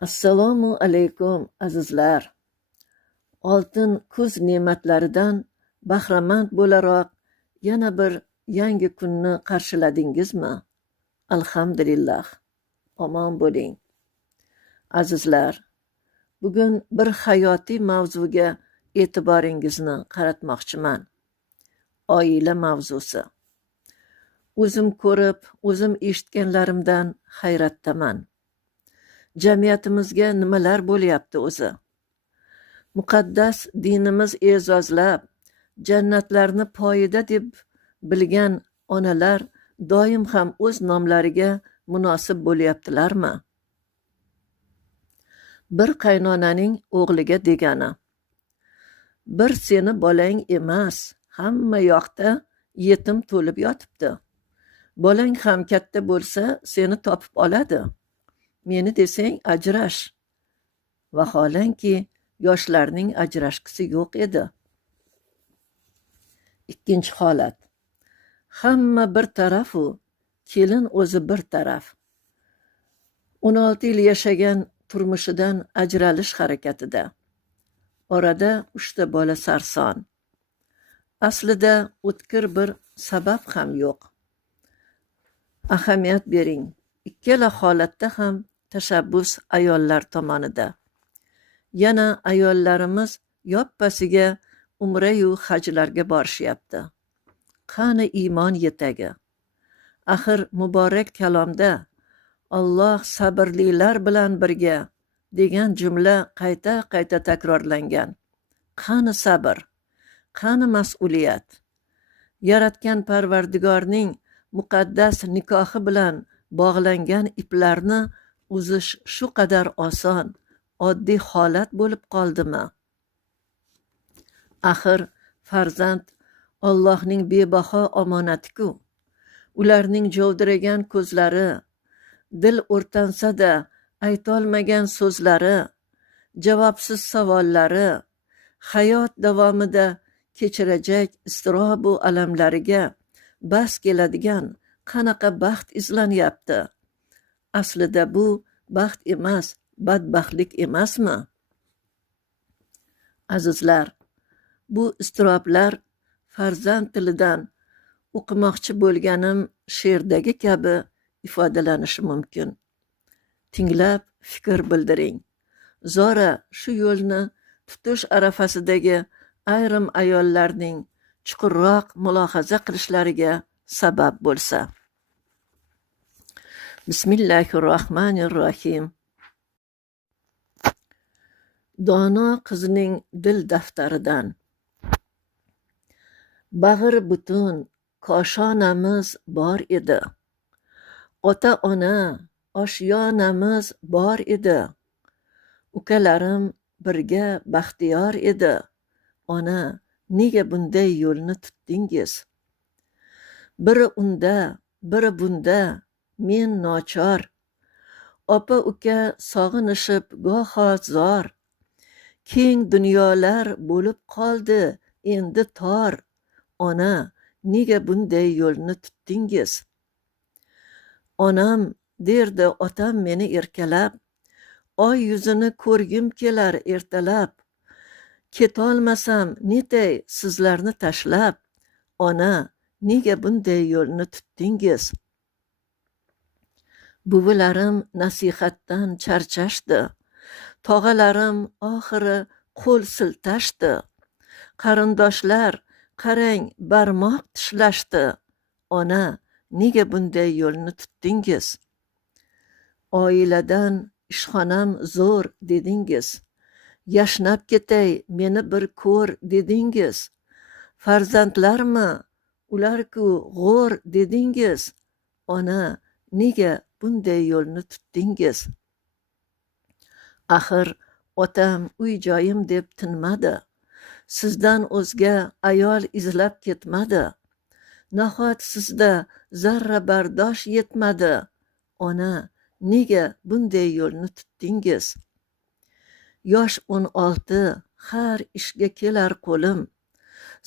Assalomu alaykum azizlar. Oltin kuz ne'matlaridan bahramand bo'laroq yana bir yangi kunni qarshiladingizmi? Alhamdulillah. Omon bo'ling. Azizlar, bugun bir hayotiy mavzuga e'tiboringizni qaratmoqchiman. Oila mavzusi. O'zim ko'rib, o'zim eshitganlarimdan hayratdaman. Jamiyatimizga nimalar bo'lyapti o'zi? Muqaddas dinimiz e'zozlab, jannatlarni poyida deb bilgan onalar doim ham o'z nomlariga munosib bo'lyaptilarmi? Bir qaynonaning o'g'liga degani: bir seni bolang emas, hamma yoqda yetim to'lib yotibdi. Bolang ham katta bo'lsa seni topib oladi. Meni desang ajrash. Vaholanki yoshlarning ajrashgisi yo'q edi. Ikkinchi holat. Hamma bir tarafu, kelin o'zi bir taraf. 16 yil yashagan turmushidan ajralish harakatida. Orada 3 ta bola sarson. Aslida o'tkir bir sabab ham yo'q. Ahamiyat bering. Ikkala holatda ham tashabbus ayollar tomonida. Yana ayollarimiz yoppasiga umra-yu hajlarga borishyapti. Qani iymon yetagi? Axir muborak kalomda Alloh sabrlilar bilan birga degan jumla qayta takrorlangan. Qani sabr? Qani mas'uliyat? Yaratgan Parvardigorning muqaddas nikohi bilan bog'langan iplarni uzish shu qadar oson, oddiy holat bo'lib qoldimi? Axir farzand Allohning bebaho omonati-ku. Ularning jovdiragan ko'zlari, dil o'rtansa-da aytolmagan so'zlari, javobsiz savollari, hayot davomida kechirajak iztirobu alamlariga bas keladigan qanaqa baxt izlanyapti? Aslida bu baxt emas, badbaxtlik emasmi? Azizlar, bu iztiroblar farzand tilidan o'qimoqchi bo'lganim she'rdagi kabi ifodalanishi mumkin. Tinglab fikr bildiring. Zora shu yo'lni tutish arafasidagi ayrim ayollarning chuqurroq mulohaza qilishlariga sabab bo'lsa. Bismillahirrohmanirrohim. Dono qizning dil daftaridan. Bag'ir butun koshonamiz bor edi. Ota-ona oshiyonamiz bor edi. Ukalarim birga baxtiyor edi. Ona, nega bunday yo'lni tutdingiz? Biri unda, biri bunda, men nochor. Opa uka sog'inishib goho zor. Keng dunyolar bo'lib qoldi endi tor. Ona, nega bunday yo'lni tutdingiz? Onam derdi otam meni erkalab, oy yuzini ko'rgim kelar ertalab. Ketolmasam netay sizlarni tashlab. Ona, nega bunday yo'lni tutdingiz? Buvilarim nasihatdan charchashdi. Tog'alarim oxiri qo'l siltashdi. Qarindoshlar qarang barmoq tishlashdi. Ona, nega bunday yo'lni tutdingiz? Oiladan ishxonam zo'r dedingiz. Yashnab ketay meni bir ko'r dedingiz. Farzandlarmi? Ular-ku g'o'r dedingiz. Ona, nega bunday yo'lni tutdingiz? Axir otam uy-joyim deb tinmadi. Sizdan o'zga ayol izlab ketmadi. Nahot sizda zarra bardosh yetmadi. Ona, nega bunday yo'lni tutdingiz? Yosh 16, har ishga kelar qo'lim.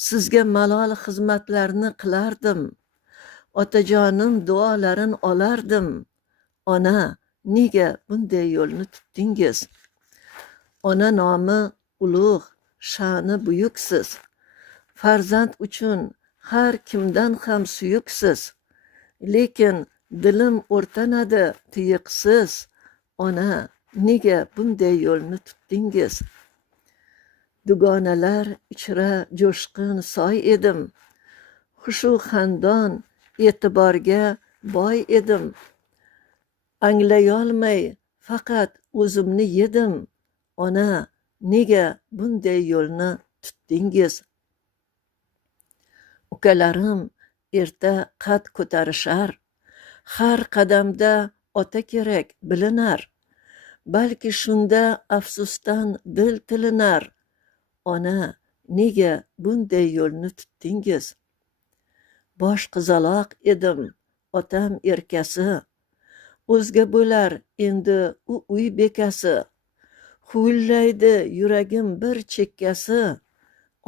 Sizga malol xizmatlarni qilardim. Otajonim duolarin olardim. Ona, nega bunday yo'lni tutdingiz? Ona nomi ulug', sha'ni buyuksiz. Farzand uchun har kimdan ham suyuksiz. Lekin dilim o'rtanadi tuyiqsiz. Ona, nega bunday yo'lni tutdingiz? Dugonalar ichra jo'shqin soy edim. Xushu xandon e'tiborga boy edim. Anglayolmay faqat o'zimni yedim. Ona, nega bunday yo'lni tutdingiz? Ukalarim erta qad ko'tarishar. Har qadamda ota kerak bilinar. Balki shunda afsusdan dil tilinar. Ona, nega bunday yo'lni tutdingiz? Bosh qizaloq edim, otam erkasi. O'zga bo'lar endi u uy bekasi. Huvillaydi yuragim bir chekkasi.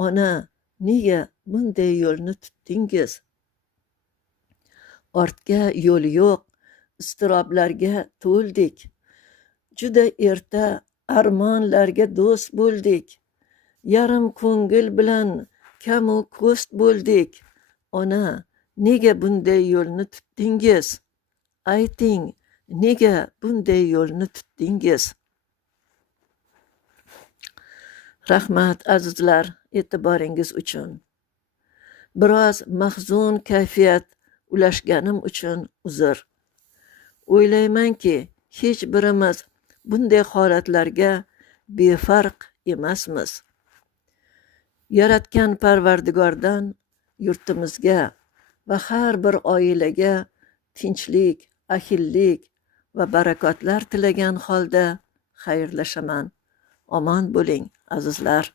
Ona, nega bunday yo'lni tutdingiz? Ortga yo'l yo'q, iztiroblarga to'ldik. Juda erta armonlarga do'st bo'ldik. Yarim ko'ngil bilan kamu ko'st bo'ldik. Ona, nega bunday yo'lni tutdingiz? Ayting, nega bunday yo'lni tutdingiz? Rahmat azizlar, e'tiboringiz uchun. Biroz mahzun kayfiyat ulashganim uchun uzr. O'ylaymanki, hech birimiz bunday holatlarga befarq emasmiz. Yaratgan Parvardigordan yurtimizga va har bir oilaga tinchlik, ahillik va barakotlar tilagan holda xayrlashaman. Omon bo'ling azizlar.